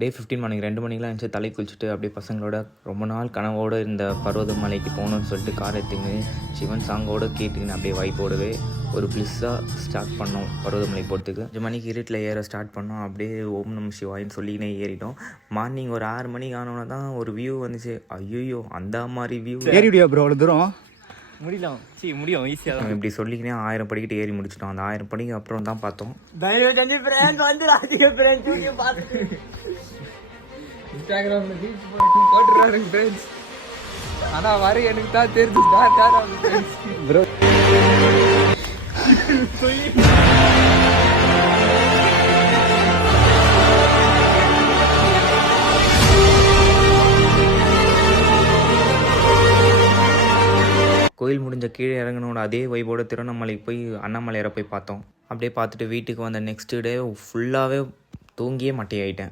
டே 15 மணிக்கு 2 மணிக்கெலாம் எழுந்துச்சு தலை குளிச்சுட்டு அப்படியே பசங்களோட ரொம்ப நாள் கனவோடு இந்த பர்வதமலைக்கு போகணுன்னு சொல்லிட்டு கார் எடுத்துக்கின்னு சிவன் சாங்கோடு கேட்டுக்கின்னு அப்படியே வைப்போடவே ஒரு ப்ளிஸ்ஸாக ஸ்டார்ட் பண்ணோம் பர்வதமலை போகிறதுக்கு. 5 மணிக்கு இருட்டில் ஏற ஸ்டார்ட் பண்ணோம். அப்படியே ஓம் நம சிவாயின்னு சொல்லிக்கினே ஏறிட்டோம். மார்னிங் ஒரு 6 மணிக்கு ஆனோன்னா தான் ஒரு வியூ வந்துச்சு. ஐயோ அந்த மாதிரி வியூ ஏறிடியா ப்ரோ? அவ்வளோ தூரம் முடியும் ஈஸியாக. இப்படி சொல்லிக்கினே 1000 படிக்கிட்டு ஏறி முடிச்சிட்டோம். அந்த 1000 படிக்கு அப்புறம் தான் பார்த்தோம். இன்ஸ்டாகிராமில் ரீல்ஸ் போட்டுறாருங்க ஃப்ரெண்ட்ஸ். ஆனால் வர எனக்கு தான் தெரிஞ்சு ப்ரோ. கோயில் முடிஞ்ச கீழே இறங்கினோட அதே வைபோட திருவண்ணாமலைக்கு போய் அண்ணாமலையாரை போய் பார்த்தோம். அப்படியே பார்த்துட்டு வீட்டுக்கு வந்த நெக்ஸ்ட் டே ஃபுல்லாகவே தூங்கியே மட்டையாயிட்டேன்.